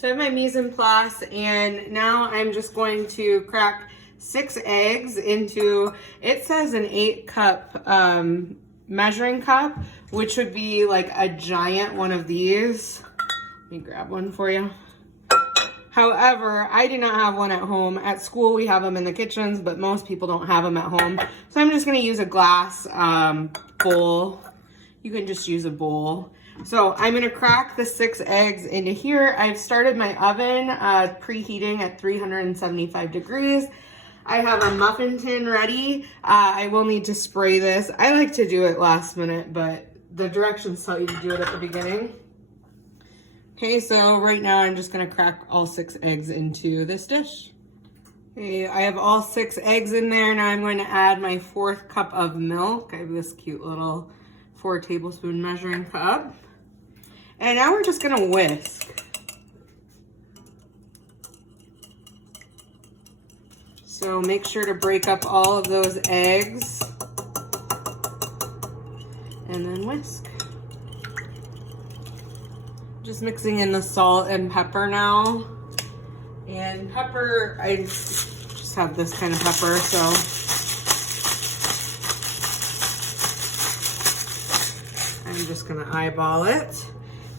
So I have my mise en place, and now I'm just going to crack 6 eggs into, it says an 8-cup measuring cup, which would be like a giant one of these. Let me grab one for you. However, I do not have one at home. At school, we have them in the kitchens, but most people don't have them at home. So I'm just gonna use a glass bowl. You can just use a bowl. So I'm gonna crack the 6 eggs into here. I've started my oven preheating at 375 degrees. I have a muffin tin ready. I will need to spray this. I like to do it last minute, but the directions tell you to do it at the beginning. Okay, so right now I'm just gonna crack all 6 eggs into this dish. Okay, I have all 6 eggs in there. Now I'm going to add my 4th cup of milk. I have this cute little 4 tablespoon measuring cup. And now we're just gonna whisk. So make sure to break up all of those eggs and then whisk. Just mixing in the salt and pepper now. And pepper, I just have this kind of pepper, so. I'm just gonna eyeball it.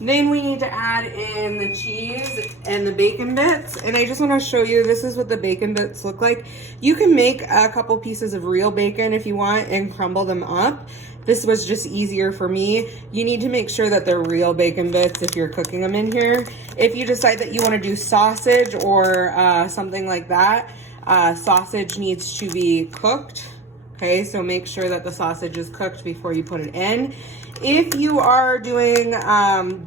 Then we need to add in the cheese and the bacon bits. And I just wanna show you, this is what the bacon bits look like. You can make a couple pieces of real bacon if you want and crumble them up. This was just easier for me. You need to make sure that they're real bacon bits if you're cooking them in here. If you decide that you wanna do sausage or something like that, sausage needs to be cooked. Okay, so make sure that the sausage is cooked before you put it in. If you are doing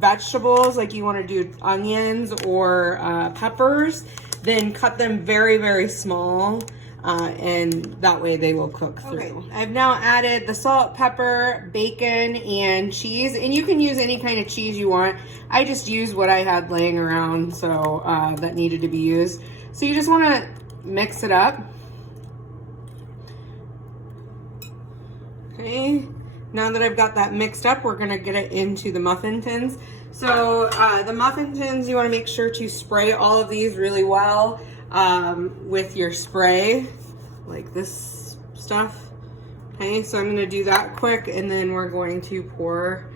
vegetables, like you want to do onions or peppers, then cut them very, very small, and that way they will cook through. Okay. I've now added the salt, pepper, bacon, and cheese, and you can use any kind of cheese you want. I just used what I had laying around, so that needed to be used. So you just want to mix it up. Okay. Now that I've got that mixed up, we're gonna get it into the muffin tins. So the muffin tins, you wanna make sure to spray all of these really well with your spray, like this stuff. Okay, so I'm gonna do that quick, and then we're going to pour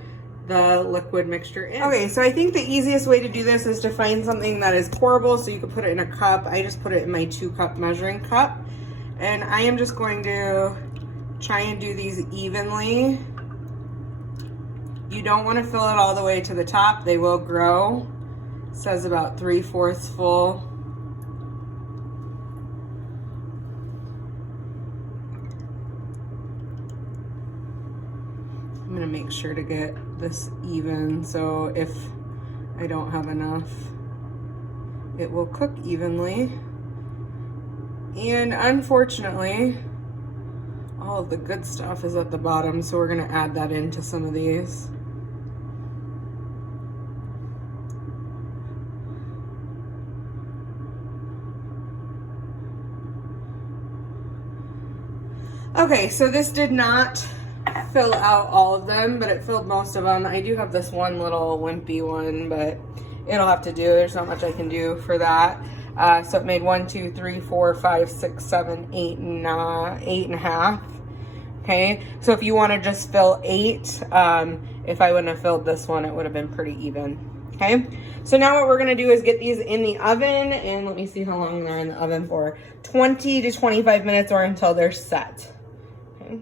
the liquid mixture in. Okay, so I think the easiest way to do this is to find something that is pourable, so you can put it in a cup. I just put it in my 2-cup measuring cup. And I am just going to try and do these evenly. You don't want to fill it all the way to the top. They will grow. It says about 3/4 full. I'm gonna make sure to get this even, so if I don't have enough, it will cook evenly. And unfortunately, all of the good stuff is at the bottom, so we're gonna add that into some of these. Okay, so this did not fill out all of them, but it filled most of them. I do have this one little wimpy one, but it'll have to do. There's not much I can do for that. So it made 1, 2, 3, 4, 5, 6, 7, 8, 8.5. Okay, so if you want to just fill 8, if I wouldn't have filled this one, it would have been pretty even. Okay, so now what we're gonna do is get these in the oven, and let me see how long they're in the oven for. 20 to 25 minutes or until they're set. Okay.